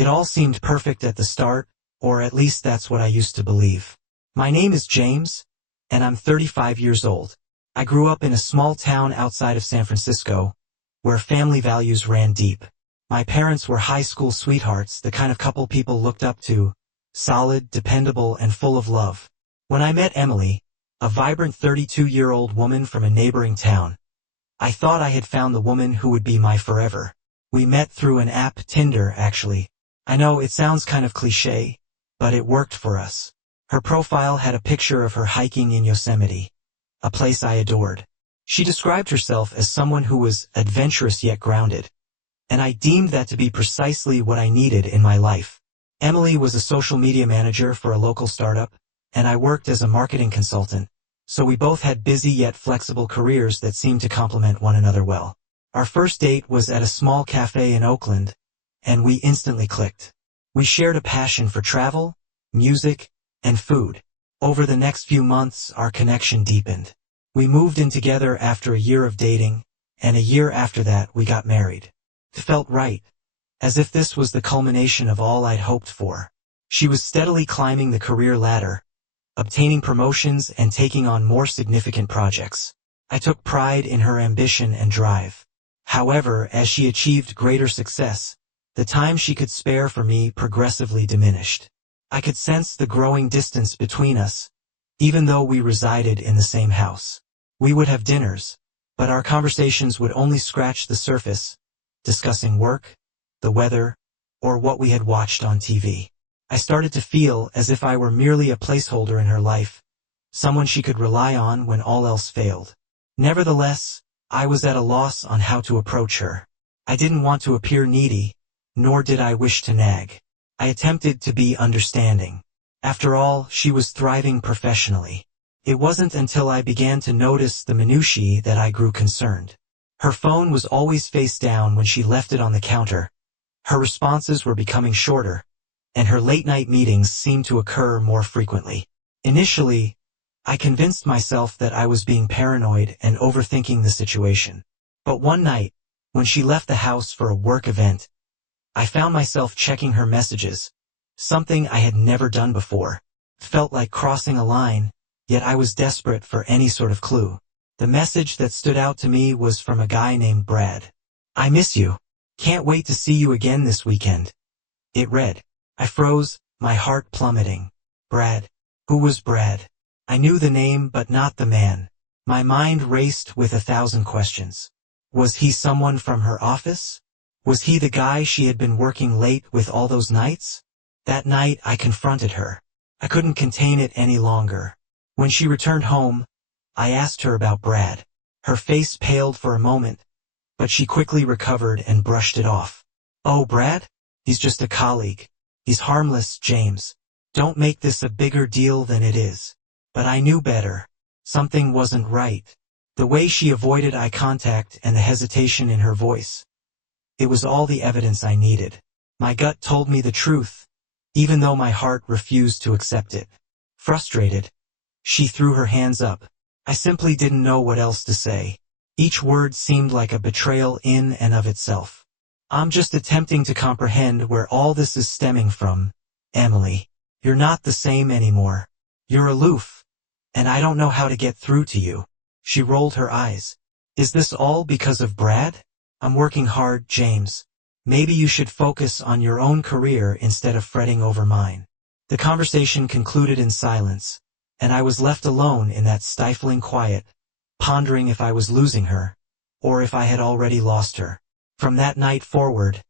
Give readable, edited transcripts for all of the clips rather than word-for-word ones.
It all seemed perfect at the start, or at least that's what I used to believe. My name is James, and I'm 35 years old. I grew up in a small town outside of San Francisco, where family values ran deep. My parents were high school sweethearts, the kind of couple people looked up to, solid, dependable, and full of love. When I met Emily, a vibrant 32-year-old woman from a neighboring town, I thought I had found the woman who would be my forever. We met through an app, Tinder, actually. I know it sounds kind of cliché, but it worked for us. Her profile had a picture of her hiking in Yosemite, a place I adored. She described herself as someone who was adventurous yet grounded, and I deemed that to be precisely what I needed in my life. Emily was a social media manager for a local startup, and I worked as a marketing consultant, so we both had busy yet flexible careers that seemed to complement one another well. Our first date was at a small cafe in Oakland, and we instantly clicked. We shared a passion for travel, music, and food. Over the next few months, our connection deepened. We moved in together after a year of dating, and a year after that we got married. It felt right, as if this was the culmination of all I'd hoped for. She was steadily climbing the career ladder, obtaining promotions and taking on more significant projects. I took pride in her ambition and drive. However, as she achieved greater success, the time she could spare for me progressively diminished. I could sense the growing distance between us, even though we resided in the same house. We would have dinners, but our conversations would only scratch the surface, discussing work, the weather, or what we had watched on TV. I started to feel as if I were merely a placeholder in her life, someone she could rely on when all else failed. Nevertheless, I was at a loss on how to approach her. I didn't want to appear needy, nor did I wish to nag. I attempted to be understanding. After all, she was thriving professionally. It wasn't until I began to notice the minutiae that I grew concerned. Her phone was always face down when she left it on the counter. Her responses were becoming shorter, and her late-night meetings seemed to occur more frequently. Initially, I convinced myself that I was being paranoid and overthinking the situation. But one night, when she left the house for a work event, I found myself checking her messages, something I had never done before. It felt like crossing a line, yet I was desperate for any sort of clue. The message that stood out to me was from a guy named Brad. "I miss you. Can't wait to see you again this weekend." It read. I froze, my heart plummeting. Brad. Who was Brad? I knew the name but not the man. My mind raced with 1,000 questions. Was he someone from her office? Was he the guy she had been working late with all those nights? That night I confronted her. I couldn't contain it any longer. When she returned home, I asked her about Brad. Her face paled for a moment, but she quickly recovered and brushed it off. "Oh, Brad? He's just a colleague. He's harmless, James. Don't make this a bigger deal than it is." But I knew better. Something wasn't right. The way she avoided eye contact and the hesitation in her voice. It was all the evidence I needed. My gut told me the truth, even though my heart refused to accept it. Frustrated, she threw her hands up. I simply didn't know what else to say. Each word seemed like a betrayal in and of itself. "I'm just attempting to comprehend where all this is stemming from, Emily. You're not the same anymore. You're aloof, and I don't know how to get through to you." She rolled her eyes. "Is this all because of Brad? I'm working hard, James. Maybe you should focus on your own career instead of fretting over mine." The conversation concluded in silence, and I was left alone in that stifling quiet, pondering if I was losing her, or if I had already lost her. From that night forward,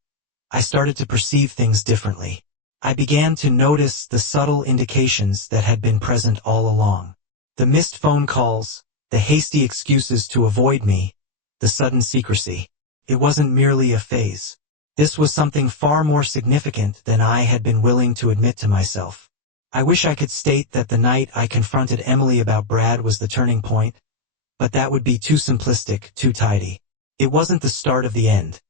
I started to perceive things differently. I began to notice the subtle indications that had been present all along. The missed phone calls, the hasty excuses to avoid me, the sudden secrecy. It wasn't merely a phase. This was something far more significant than I had been willing to admit to myself. I wish I could state that the night I confronted Emily about Brad was the turning point, but that would be too simplistic, too tidy. It wasn't the start of the end.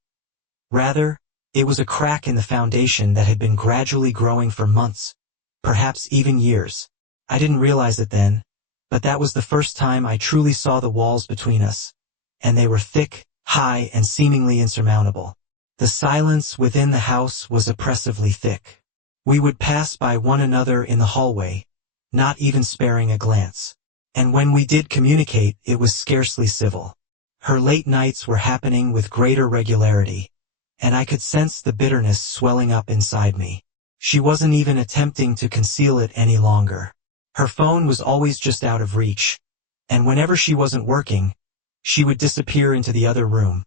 Rather, it was a crack in the foundation that had been gradually growing for months, perhaps even years. I didn't realize it then, but that was the first time I truly saw the walls between us, and they were thick, high, and seemingly insurmountable. The silence within the house was oppressively thick. We would pass by one another in the hallway, not even sparing a glance. And when we did communicate, it was scarcely civil. Her late nights were happening with greater regularity, and I could sense the bitterness swelling up inside me. She wasn't even attempting to conceal it any longer. Her phone was always just out of reach, and whenever she wasn't working, she would disappear into the other room,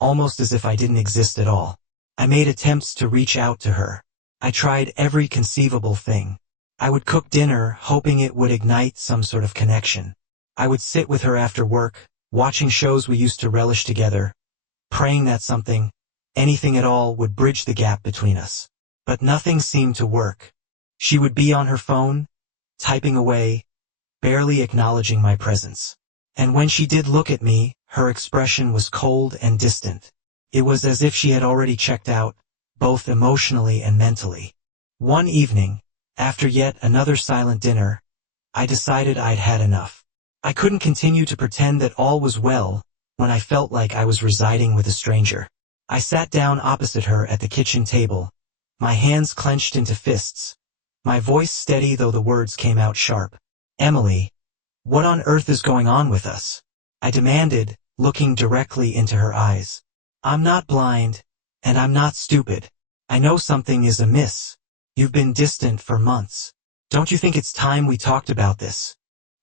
almost as if I didn't exist at all. I made attempts to reach out to her. I tried every conceivable thing. I would cook dinner, hoping it would ignite some sort of connection. I would sit with her after work, watching shows we used to relish together, praying that something, anything at all, would bridge the gap between us. But nothing seemed to work. She would be on her phone, typing away, barely acknowledging my presence. And when she did look at me, her expression was cold and distant. It was as if she had already checked out, both emotionally and mentally. One evening, after yet another silent dinner, I decided I'd had enough. I couldn't continue to pretend that all was well when I felt like I was residing with a stranger. I sat down opposite her at the kitchen table, my hands clenched into fists, my voice steady though the words came out sharp. "Emily, what on earth is going on with us?" I demanded, looking directly into her eyes. "I'm not blind, and I'm not stupid. I know something is amiss. You've been distant for months. Don't you think it's time we talked about this?"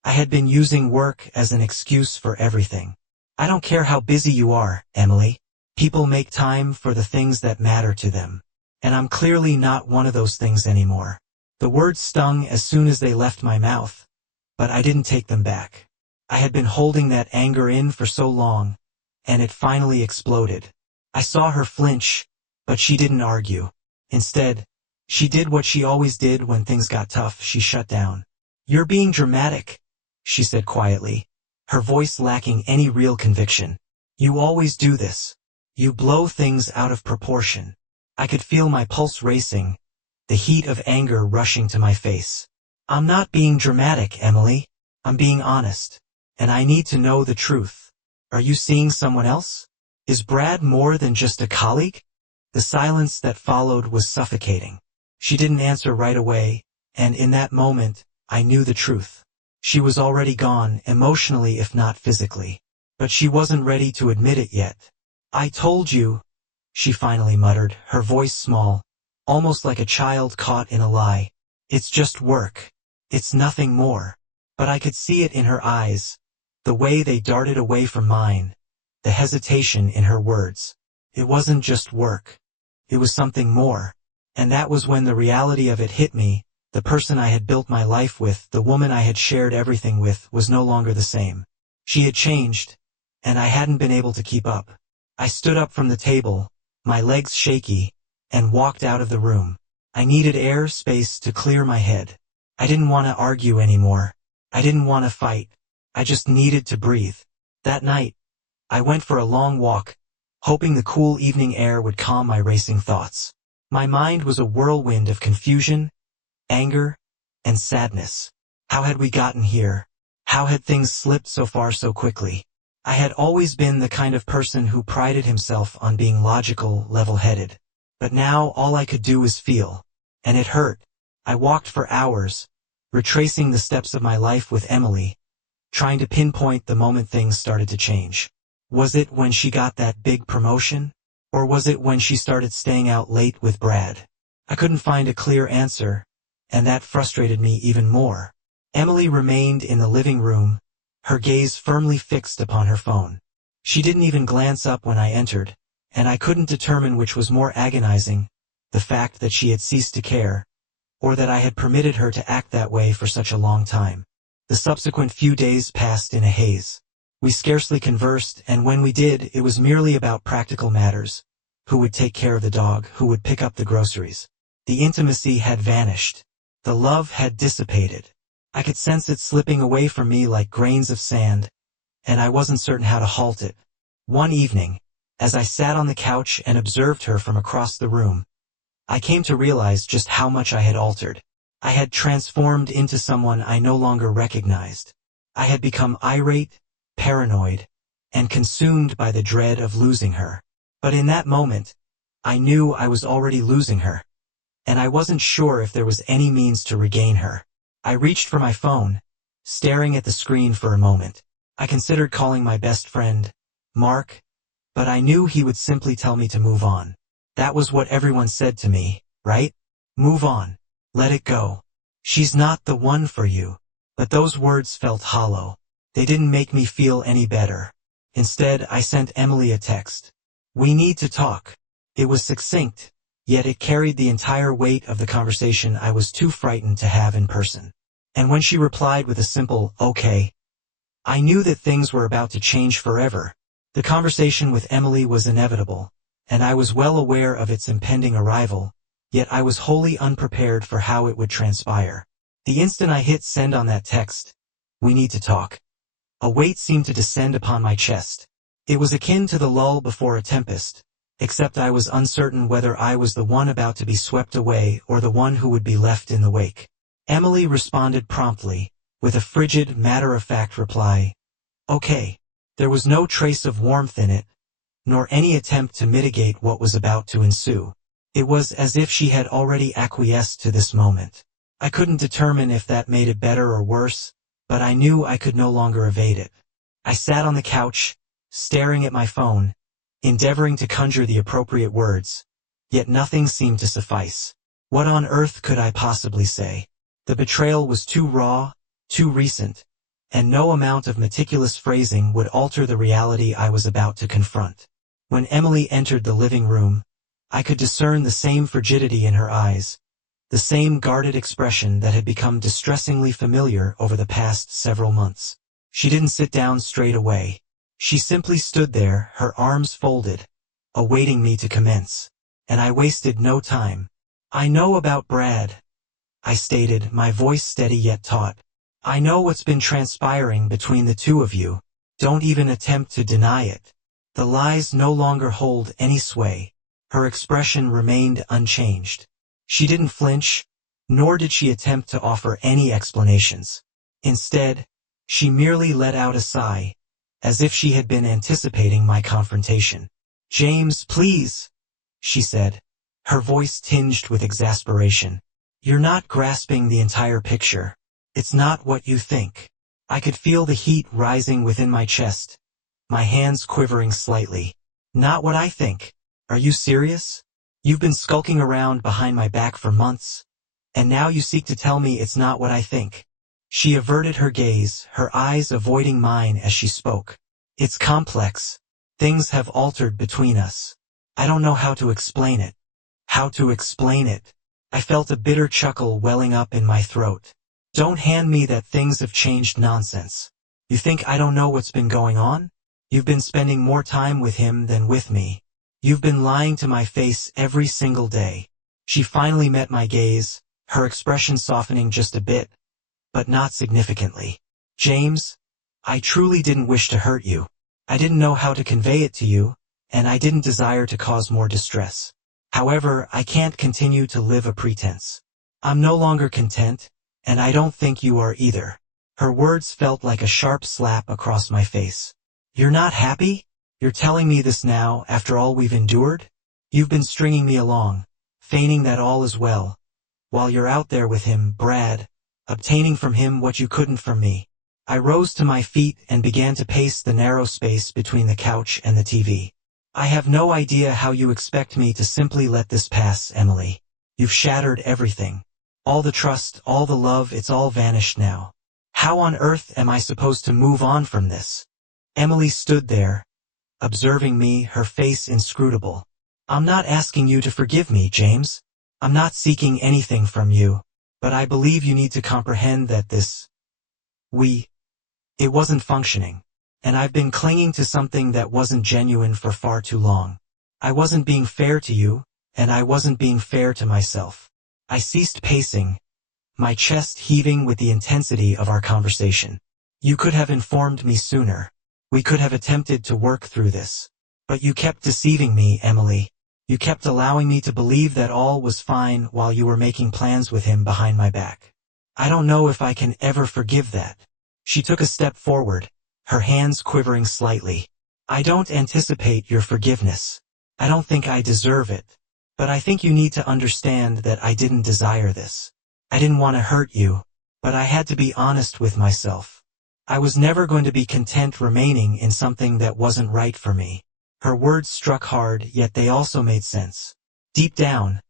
I had been using work as an excuse for everything. "I don't care how busy you are, Emily. People make time for the things that matter to them. And I'm clearly not one of those things anymore." The words stung as soon as they left my mouth, but I didn't take them back. I had been holding that anger in for so long, and it finally exploded. I saw her flinch, but she didn't argue. Instead, she did what she always did when things got tough. She shut down. "You're being dramatic," she said quietly, her voice lacking any real conviction. "You always do this. You blow things out of proportion." I could feel my pulse racing, the heat of anger rushing to my face. "I'm not being dramatic, Emily. I'm being honest. And I need to know the truth. Are you seeing someone else? Is Brad more than just a colleague?" The silence that followed was suffocating. She didn't answer right away, and in that moment, I knew the truth. She was already gone, emotionally if not physically. But she wasn't ready to admit it yet. "I told you," she finally muttered, her voice small, almost like a child caught in a lie. "It's just work. It's nothing more." But I could see it in her eyes, the way they darted away from mine, the hesitation in her words. It wasn't just work. It was something more. And that was when the reality of it hit me. The person I had built my life with, the woman I had shared everything with, was no longer the same. She had changed, and I hadn't been able to keep up. I stood up from the table, my legs shaky, and walked out of the room. I needed air, space to clear my head. I didn't want to argue anymore. I didn't want to fight. I just needed to breathe. That night, I went for a long walk, hoping the cool evening air would calm my racing thoughts. My mind was a whirlwind of confusion, anger, and sadness. How had we gotten here? How had things slipped so far so quickly? I had always been the kind of person who prided himself on being logical, level-headed. But now all I could do was feel. And it hurt. I walked for hours, retracing the steps of my life with Emily, trying to pinpoint the moment things started to change. Was it when she got that big promotion? Or was it when she started staying out late with Brad? I couldn't find a clear answer, and that frustrated me even more. Emily remained in the living room, her gaze firmly fixed upon her phone. She didn't even glance up when I entered, and I couldn't determine which was more agonizing, the fact that she had ceased to care, or that I had permitted her to act that way for such a long time. The subsequent few days passed in a haze. We scarcely conversed, and when we did, it was merely about practical matters. Who would take care of the dog? Who would pick up the groceries? The intimacy had vanished. The love had dissipated. I could sense it slipping away from me like grains of sand, and I wasn't certain how to halt it. One evening, as I sat on the couch and observed her from across the room, I came to realize just how much I had altered. I had transformed into someone I no longer recognized. I had become irate, paranoid, and consumed by the dread of losing her. But in that moment, I knew I was already losing her, and I wasn't sure if there was any means to regain her. I reached for my phone, staring at the screen for a moment. I considered calling my best friend, Mark, but I knew he would simply tell me to move on. That was what everyone said to me, right? Move on. Let it go. She's not the one for you. But those words felt hollow. They didn't make me feel any better. Instead, I sent Emily a text. We need to talk. It was succinct, yet it carried the entire weight of the conversation I was too frightened to have in person. And when she replied with a simple, okay, I knew that things were about to change forever. The conversation with Emily was inevitable, and I was well aware of its impending arrival, yet I was wholly unprepared for how it would transpire. The instant I hit send on that text, we need to talk, a weight seemed to descend upon my chest. It was akin to the lull before a tempest, except I was uncertain whether I was the one about to be swept away or the one who would be left in the wake. Emily responded promptly, with a frigid, matter-of-fact reply. Okay. There was no trace of warmth in it, nor any attempt to mitigate what was about to ensue. It was as if she had already acquiesced to this moment. I couldn't determine if that made it better or worse, but I knew I could no longer evade it. I sat on the couch, staring at my phone, endeavoring to conjure the appropriate words, yet nothing seemed to suffice. What on earth could I possibly say? The betrayal was too raw, too recent, and no amount of meticulous phrasing would alter the reality I was about to confront. When Emily entered the living room, I could discern the same frigidity in her eyes, the same guarded expression that had become distressingly familiar over the past several months. She didn't sit down straight away. She simply stood there, her arms folded, awaiting me to commence. And I wasted no time. I know about Brad, I stated, my voice steady yet taut. I know what's been transpiring between the two of you. Don't even attempt to deny it. The lies no longer hold any sway. Her expression remained unchanged. She didn't flinch, nor did she attempt to offer any explanations. Instead, she merely let out a sigh, as if she had been anticipating my confrontation. James, please, she said, her voice tinged with exasperation. You're not grasping the entire picture. It's not what you think. I could feel the heat rising within my chest, my hands quivering slightly. Not what I think. Are you serious? You've been skulking around behind my back for months, and now you seek to tell me it's not what I think. She averted her gaze, her eyes avoiding mine as she spoke. It's complex. Things have altered between us. I don't know how to explain it. How to explain it? I felt a bitter chuckle welling up in my throat. Don't hand me that things have changed nonsense. You think I don't know what's been going on? You've been spending more time with him than with me. You've been lying to my face every single day. She finally met my gaze, her expression softening just a bit, but not significantly. James, I truly didn't wish to hurt you. I didn't know how to convey it to you, and I didn't desire to cause more distress. However, I can't continue to live a pretense. I'm no longer content, and I don't think you are either. Her words felt like a sharp slap across my face. You're not happy? You're telling me this now, after all we've endured? You've been stringing me along, feigning that all is well, while you're out there with him, Brad, obtaining from him what you couldn't from me. I rose to my feet and began to pace the narrow space between the couch and the TV. I have no idea how you expect me to simply let this pass, Emily. You've shattered everything. All the trust, all the love, it's all vanished now. How on earth am I supposed to move on from this? Emily stood there, observing me, her face inscrutable. I'm not asking you to forgive me, James. I'm not seeking anything from you, but I believe you need to comprehend that it wasn't functioning, and I've been clinging to something that wasn't genuine for far too long. I wasn't being fair to you, and I wasn't being fair to myself. I ceased pacing, my chest heaving with the intensity of our conversation. You could have informed me sooner. We could have attempted to work through this. But you kept deceiving me, Emily. You kept allowing me to believe that all was fine while you were making plans with him behind my back. I don't know if I can ever forgive that. She took a step forward, her hands quivering slightly. I don't anticipate your forgiveness. I don't think I deserve it. But I think you need to understand that I didn't desire this. I didn't want to hurt you, but I had to be honest with myself. I was never going to be content remaining in something that wasn't right for me. Her words struck hard, yet they also made sense. Deep down,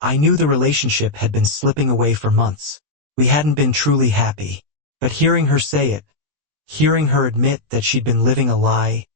I knew the relationship had been slipping away for months. We hadn't been truly happy. But hearing her say it, hearing her admit that she'd been living a lie,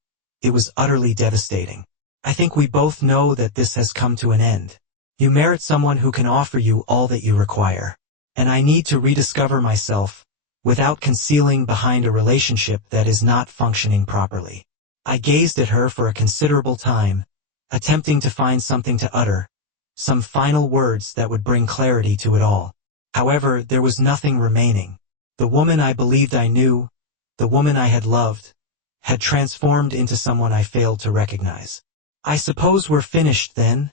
it was utterly devastating. I think we both know that this has come to an end. You merit someone who can offer you all that you require. And I need to rediscover myself, without concealing behind a relationship that is not functioning properly. I gazed at her for a considerable time, attempting to find something to utter, some final words that would bring clarity to it all. However, there was nothing remaining. The woman I believed I knew, the woman I had loved, had transformed into someone I failed to recognize. I suppose we're finished then,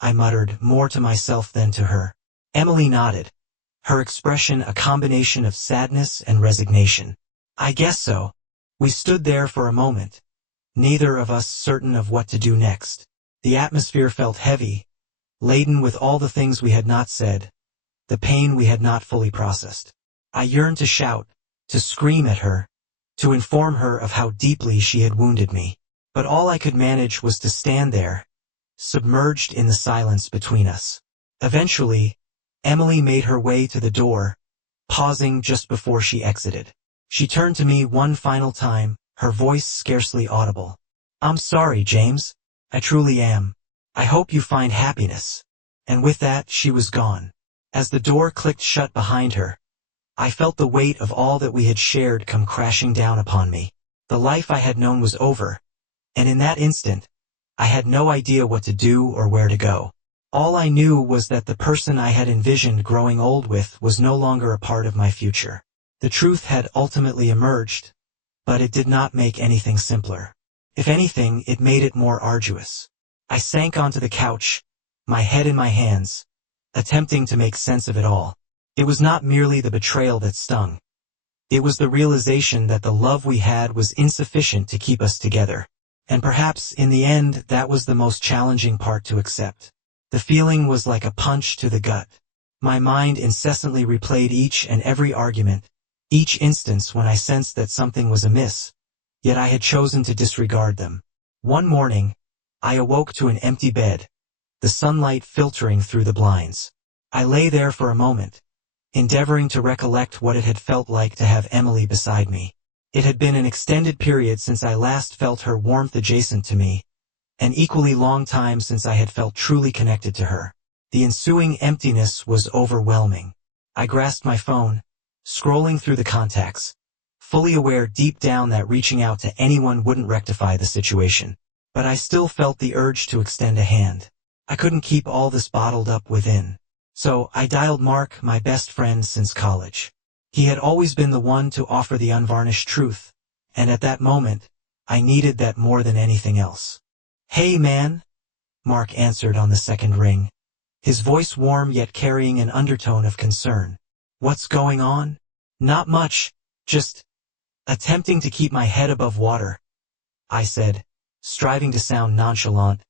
I muttered, more to myself than to her. Emily nodded, her expression a combination of sadness and resignation. I guess so. We stood there for a moment, neither of us certain of what to do next. The atmosphere felt heavy, laden with all the things we had not said, the pain we had not fully processed. I yearned to shout, to scream at her, to inform her of how deeply she had wounded me. But all I could manage was to stand there, submerged in the silence between us. Eventually, Emily made her way to the door, pausing just before she exited. She turned to me one final time, her voice scarcely audible. I'm sorry, James. I truly am. I hope you find happiness. And with that, she was gone. As the door clicked shut behind her, I felt the weight of all that we had shared come crashing down upon me. The life I had known was over, and in that instant, I had no idea what to do or where to go. All I knew was that the person I had envisioned growing old with was no longer a part of my future. The truth had ultimately emerged, but it did not make anything simpler. If anything, it made it more arduous. I sank onto the couch, my head in my hands, attempting to make sense of it all. It was not merely the betrayal that stung. It was the realization that the love we had was insufficient to keep us together. And perhaps, in the end, that was the most challenging part to accept. The feeling was like a punch to the gut. My mind incessantly replayed each and every argument, each instance when I sensed that something was amiss, yet I had chosen to disregard them. One morning, I awoke to an empty bed, the sunlight filtering through the blinds. I lay there for a moment, endeavoring to recollect what it had felt like to have Emily beside me. It had been an extended period since I last felt her warmth adjacent to me, an equally long time since I had felt truly connected to her. The ensuing emptiness was overwhelming. I grasped my phone, scrolling through the contacts, fully aware deep down that reaching out to anyone wouldn't rectify the situation. But I still felt the urge to extend a hand. I couldn't keep all this bottled up within. So I dialed Mark, my best friend since college. He had always been the one to offer the unvarnished truth, and at that moment, I needed that more than anything else. Hey man, Mark answered on the second ring, his voice warm yet carrying an undertone of concern. What's going on? Not much, just attempting to keep my head above water, I said, striving to sound nonchalant,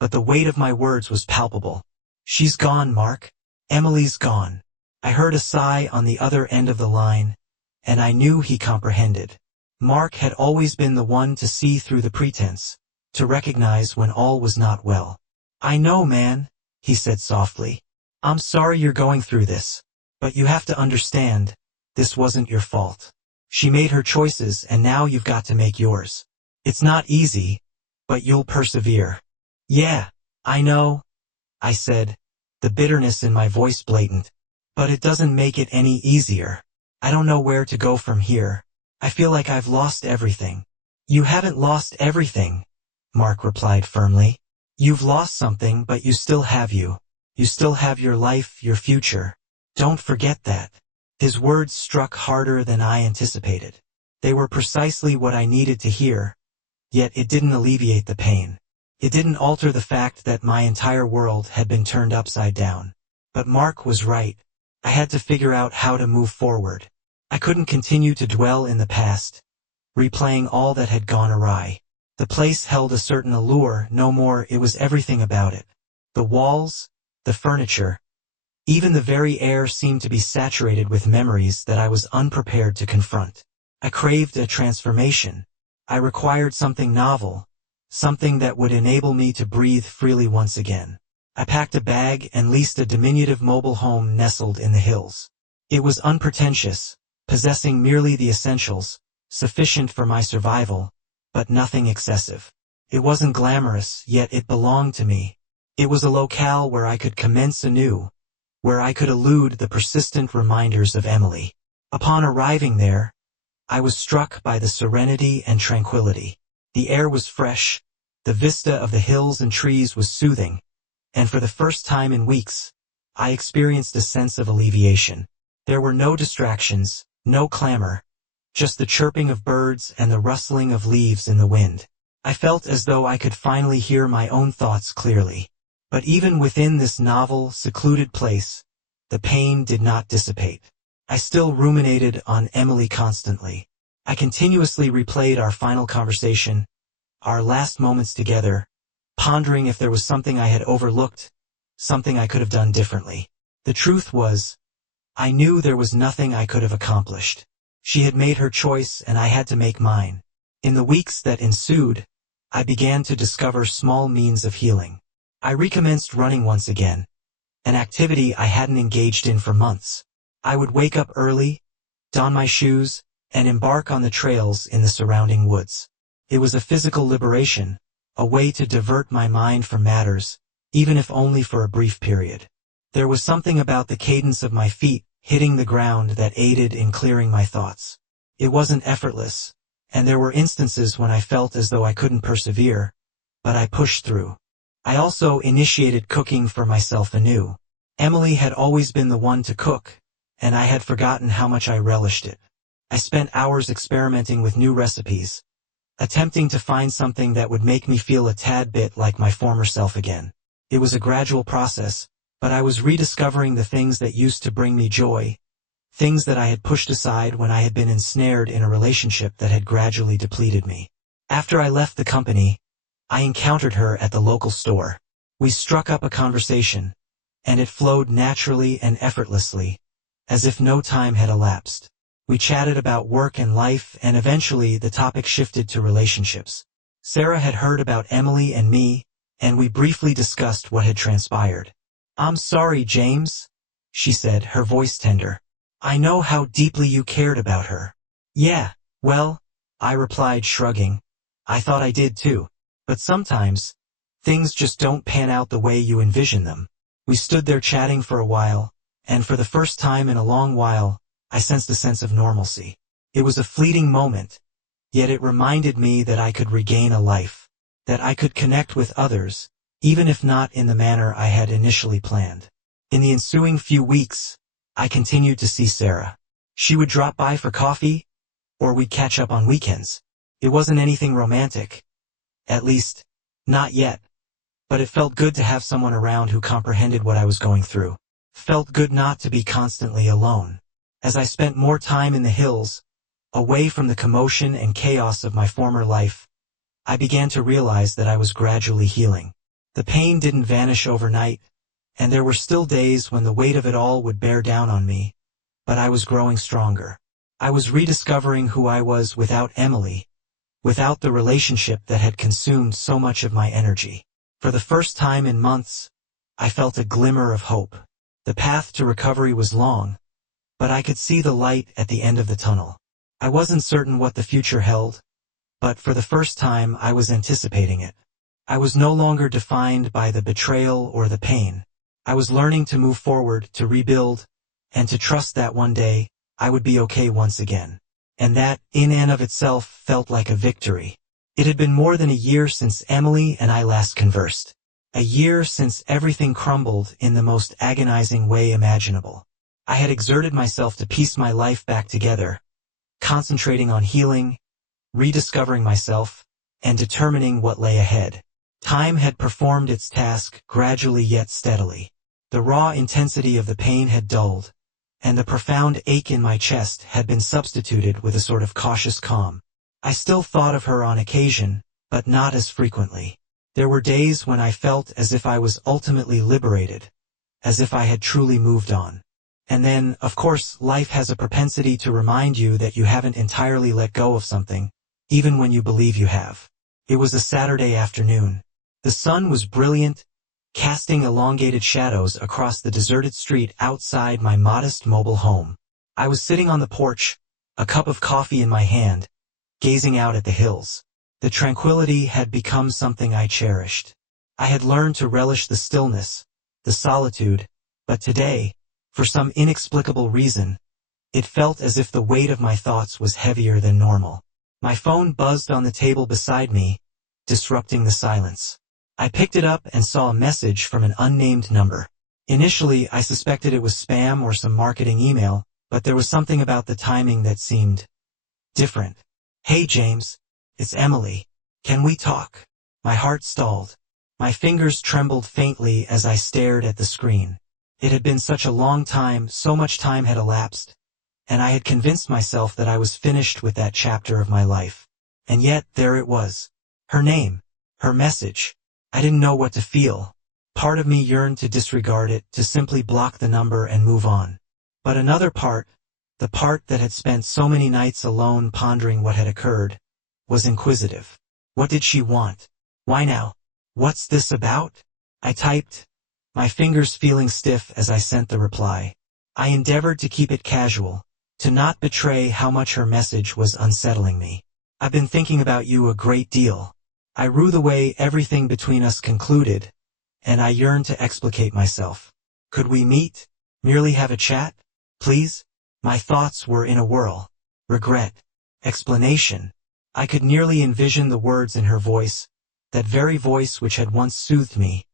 but the weight of my words was palpable. She's gone, Mark. Emily's gone. I heard a sigh on the other end of the line, and I knew he comprehended. Mark had always been the one to see through the pretense, to recognize when all was not well. I know, man, he said softly. I'm sorry you're going through this, but you have to understand, this wasn't your fault. She made her choices and now you've got to make yours. It's not easy, but you'll persevere. Yeah, I know, I said, the bitterness in my voice blatant. But it doesn't make it any easier. I don't know where to go from here. I feel like I've lost everything. You haven't lost everything, Mark replied firmly. You've lost something, but you still have you. You still have your life, your future. Don't forget that. His words struck harder than I anticipated. They were precisely what I needed to hear, yet it didn't alleviate the pain. It didn't alter the fact that my entire world had been turned upside down. But Mark was right. I had to figure out how to move forward. I couldn't continue to dwell in the past, replaying all that had gone awry. The place held a certain allure, no more, it was everything about it. The walls, the furniture, even the very air seemed to be saturated with memories that I was unprepared to confront. I craved a transformation. I required something novel, something that would enable me to breathe freely once again. I packed a bag and leased a diminutive mobile home nestled in the hills. It was unpretentious, possessing merely the essentials, sufficient for my survival, but nothing excessive. It wasn't glamorous, yet it belonged to me. It was a locale where I could commence anew, where I could elude the persistent reminders of Emily. Upon arriving there, I was struck by the serenity and tranquility. The air was fresh, the vista of the hills and trees was soothing, and for the first time in weeks, I experienced a sense of alleviation. There were no distractions, no clamor, just the chirping of birds and the rustling of leaves in the wind. I felt as though I could finally hear my own thoughts clearly. But even within this novel, secluded place, the pain did not dissipate. I still ruminated on Emily constantly. I continuously replayed our final conversation, our last moments together, pondering if there was something I had overlooked, something I could have done differently. The truth was, I knew there was nothing I could have accomplished. She had made her choice and I had to make mine. In the weeks that ensued, I began to discover small means of healing. I recommenced running once again, an activity I hadn't engaged in for months. I would wake up early, don my shoes, and embark on the trails in the surrounding woods. It was a physical liberation, a way to divert my mind from matters, even if only for a brief period. There was something about the cadence of my feet hitting the ground that aided in clearing my thoughts. It wasn't effortless, and there were instances when I felt as though I couldn't persevere, but I pushed through. I also initiated cooking for myself anew. Emily had always been the one to cook, and I had forgotten how much I relished it. I spent hours experimenting with new recipes, attempting to find something that would make me feel a tad bit like my former self again. It was a gradual process, but I was rediscovering the things that used to bring me joy, things that I had pushed aside when I had been ensnared in a relationship that had gradually depleted me. After I left the company, I encountered her at the local store. We struck up a conversation, and it flowed naturally and effortlessly, as if no time had elapsed. We chatted about work and life, and eventually the topic shifted to relationships. Sarah had heard about Emily and me, and we briefly discussed what had transpired. "I'm sorry, James," she said, her voice tender. "I know how deeply you cared about her." "Yeah, well," I replied, shrugging. "I thought I did too. But sometimes, things just don't pan out the way you envision them." We stood there chatting for a while, and for the first time in a long while, I sensed a sense of normalcy. It was a fleeting moment, yet it reminded me that I could regain a life, that I could connect with others, even if not in the manner I had initially planned. In the ensuing few weeks, I continued to see Sarah. She would drop by for coffee, or we'd catch up on weekends. It wasn't anything romantic, at least, not yet, but it felt good to have someone around who comprehended what I was going through. Felt good not to be constantly alone. As I spent more time in the hills, away from the commotion and chaos of my former life, I began to realize that I was gradually healing. The pain didn't vanish overnight, and there were still days when the weight of it all would bear down on me, but I was growing stronger. I was rediscovering who I was without Emily, without the relationship that had consumed so much of my energy. For the first time in months, I felt a glimmer of hope. The path to recovery was long, but I could see the light at the end of the tunnel. I wasn't certain what the future held, but for the first time I was anticipating it. I was no longer defined by the betrayal or the pain. I was learning to move forward, to rebuild, and to trust that one day, I would be okay once again. And that, in and of itself, felt like a victory. It had been more than a year since Emily and I last conversed. A year since everything crumbled in the most agonizing way imaginable. I had exerted myself to piece my life back together, concentrating on healing, rediscovering myself, and determining what lay ahead. Time had performed its task, gradually yet steadily. The raw intensity of the pain had dulled, and the profound ache in my chest had been substituted with a sort of cautious calm. I still thought of her on occasion, but not as frequently. There were days when I felt as if I was ultimately liberated, as if I had truly moved on. And then, of course, life has a propensity to remind you that you haven't entirely let go of something, even when you believe you have. It was a Saturday afternoon. The sun was brilliant, casting elongated shadows across the deserted street outside my modest mobile home. I was sitting on the porch, a cup of coffee in my hand, gazing out at the hills. The tranquility had become something I cherished. I had learned to relish the stillness, the solitude, but today, for some inexplicable reason, it felt as if the weight of my thoughts was heavier than normal. My phone buzzed on the table beside me, disrupting the silence. I picked it up and saw a message from an unnamed number. Initially, I suspected it was spam or some marketing email, but there was something about the timing that seemed different. "Hey James, it's Emily. Can we talk?" My heart stalled. My fingers trembled faintly as I stared at the screen. It had been such a long time, so much time had elapsed, and I had convinced myself that I was finished with that chapter of my life. And yet, there it was. Her name. Her message. I didn't know what to feel. Part of me yearned to disregard it, to simply block the number and move on. But another part, the part that had spent so many nights alone pondering what had occurred, was inquisitive. What did she want? Why now? What's this about? I typed, my fingers feeling stiff as I sent the reply. I endeavored to keep it casual, to not betray how much her message was unsettling me. "I've been thinking about you a great deal. I rue the way everything between us concluded, and I yearn to explicate myself. Could we meet? Merely have a chat? Please?" My thoughts were in a whirl. Regret. Explanation. I could nearly envision the words in her voice, that very voice which had once soothed me,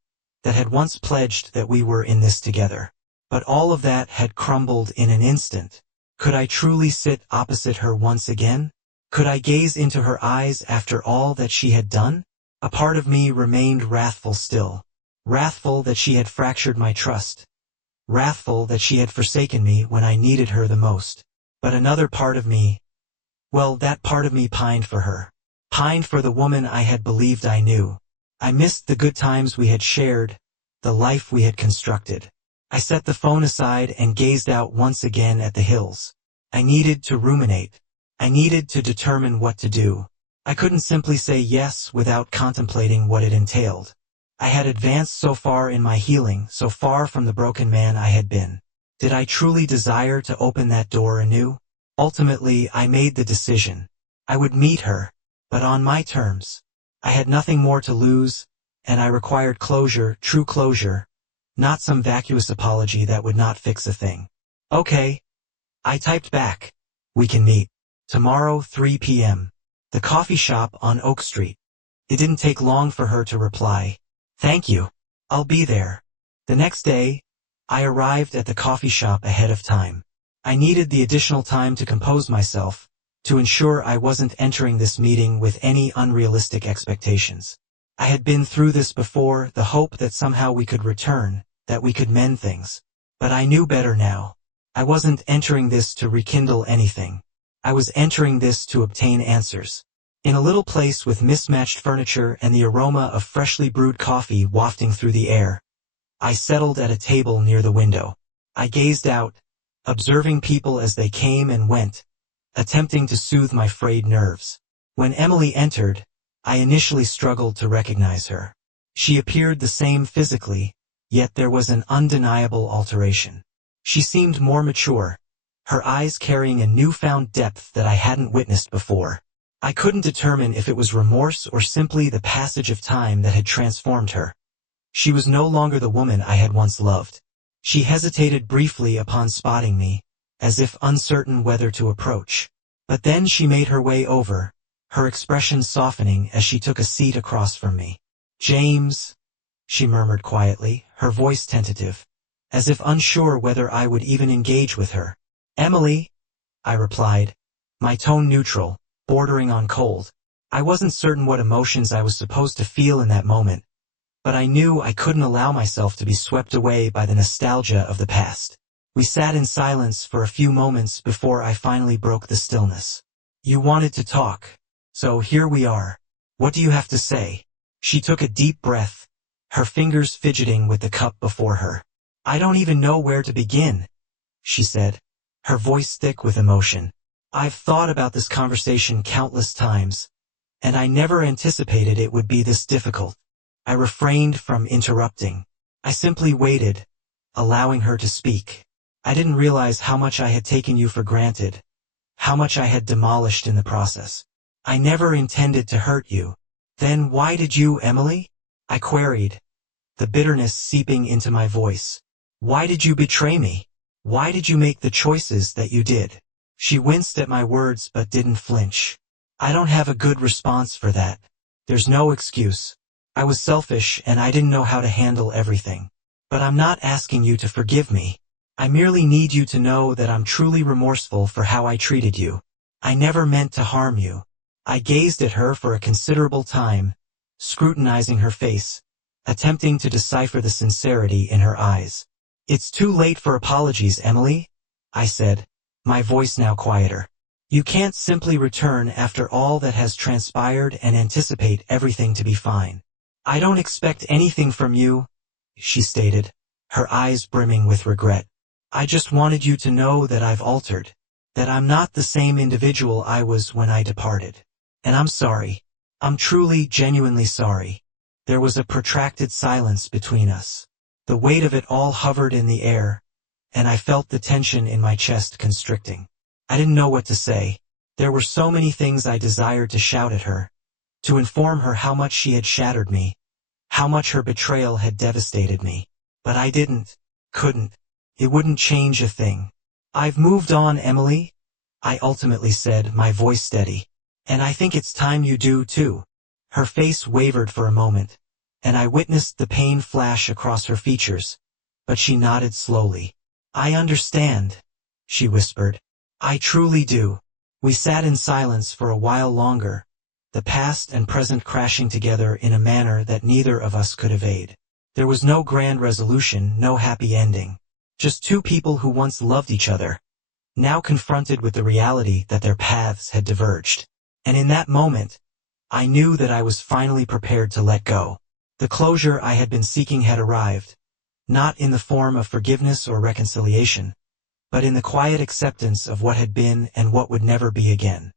that had once pledged that we were in this together. But all of that had crumbled in an instant. Could I truly sit opposite her once again? Could I gaze into her eyes after all that she had done? A part of me remained wrathful still. Wrathful that she had fractured my trust. Wrathful that she had forsaken me when I needed her the most. But another part of me, well, that part of me pined for her. Pined for the woman I had believed I knew. I missed the good times we had shared, the life we had constructed. I set the phone aside and gazed out once again at the hills. I needed to ruminate. I needed to determine what to do. I couldn't simply say yes without contemplating what it entailed. I had advanced so far in my healing, so far from the broken man I had been. Did I truly desire to open that door anew? Ultimately, I made the decision. I would meet her, but on my terms. I had nothing more to lose, and I required closure, true closure, not some vacuous apology that would not fix a thing. "Okay." I typed back. "We can meet. Tomorrow, 3 p.m. The coffee shop on Oak Street." It didn't take long for her to reply. "Thank you. I'll be there." The next day, I arrived at the coffee shop ahead of time. I needed the additional time to compose myself, to ensure I wasn't entering this meeting with any unrealistic expectations. I had been through this before, the hope that somehow we could return, that we could mend things. But I knew better now. I wasn't entering this to rekindle anything. I was entering this to obtain answers. In a little place with mismatched furniture and the aroma of freshly brewed coffee wafting through the air, I settled at a table near the window. I gazed out, observing people as they came and went, attempting to soothe my frayed nerves. When Emily entered, I initially struggled to recognize her. She appeared the same physically, yet there was an undeniable alteration. She seemed more mature, her eyes carrying a newfound depth that I hadn't witnessed before. I couldn't determine if it was remorse or simply the passage of time that had transformed her. She was no longer the woman I had once loved. She hesitated briefly upon spotting me, as if uncertain whether to approach. But then she made her way over, her expression softening as she took a seat across from me. "James," she murmured quietly, her voice tentative, as if unsure whether I would even engage with her. "Emily," I replied, my tone neutral, bordering on cold. I wasn't certain what emotions I was supposed to feel in that moment, but I knew I couldn't allow myself to be swept away by the nostalgia of the past. We sat in silence for a few moments before I finally broke the stillness. "You wanted to talk, so here we are." What do you have to say? She took a deep breath, her fingers fidgeting with the cup before her. I don't even know where to begin, she said, her voice thick with emotion. I've thought about this conversation countless times, and I never anticipated it would be this difficult. I refrained from interrupting. I simply waited, allowing her to speak. I didn't realize how much I had taken you for granted, how much I had demolished in the process. I never intended to hurt you. Then why did you, Emily? I queried, the bitterness seeping into my voice. Why did you betray me? Why did you make the choices that you did? She winced at my words but didn't flinch. I don't have a good response for that. There's no excuse. I was selfish and I didn't know how to handle everything. But I'm not asking you to forgive me. I merely need you to know that I'm truly remorseful for how I treated you. I never meant to harm you. I gazed at her for a considerable time, scrutinizing her face, attempting to decipher the sincerity in her eyes. It's too late for apologies, Emily, I said, my voice now quieter. You can't simply return after all that has transpired and anticipate everything to be fine. I don't expect anything from you, she stated, her eyes brimming with regret. I just wanted you to know that I've altered, that I'm not the same individual I was when I departed. And I'm sorry. I'm truly, genuinely sorry. There was a protracted silence between us. The weight of it all hovered in the air, and I felt the tension in my chest constricting. I didn't know what to say. There were so many things I desired to shout at her, to inform her how much she had shattered me, how much her betrayal had devastated me. But I couldn't. It wouldn't change a thing. I've moved on, Emily, I ultimately said, my voice steady. And I think it's time you do too. Her face wavered for a moment, and I witnessed the pain flash across her features, but she nodded slowly. I understand, she whispered. I truly do. We sat in silence for a while longer, the past and present crashing together in a manner that neither of us could evade. There was no grand resolution, no happy ending. Just two people who once loved each other, now confronted with the reality that their paths had diverged. And in that moment, I knew that I was finally prepared to let go. The closure I had been seeking had arrived, not in the form of forgiveness or reconciliation, but in the quiet acceptance of what had been and what would never be again.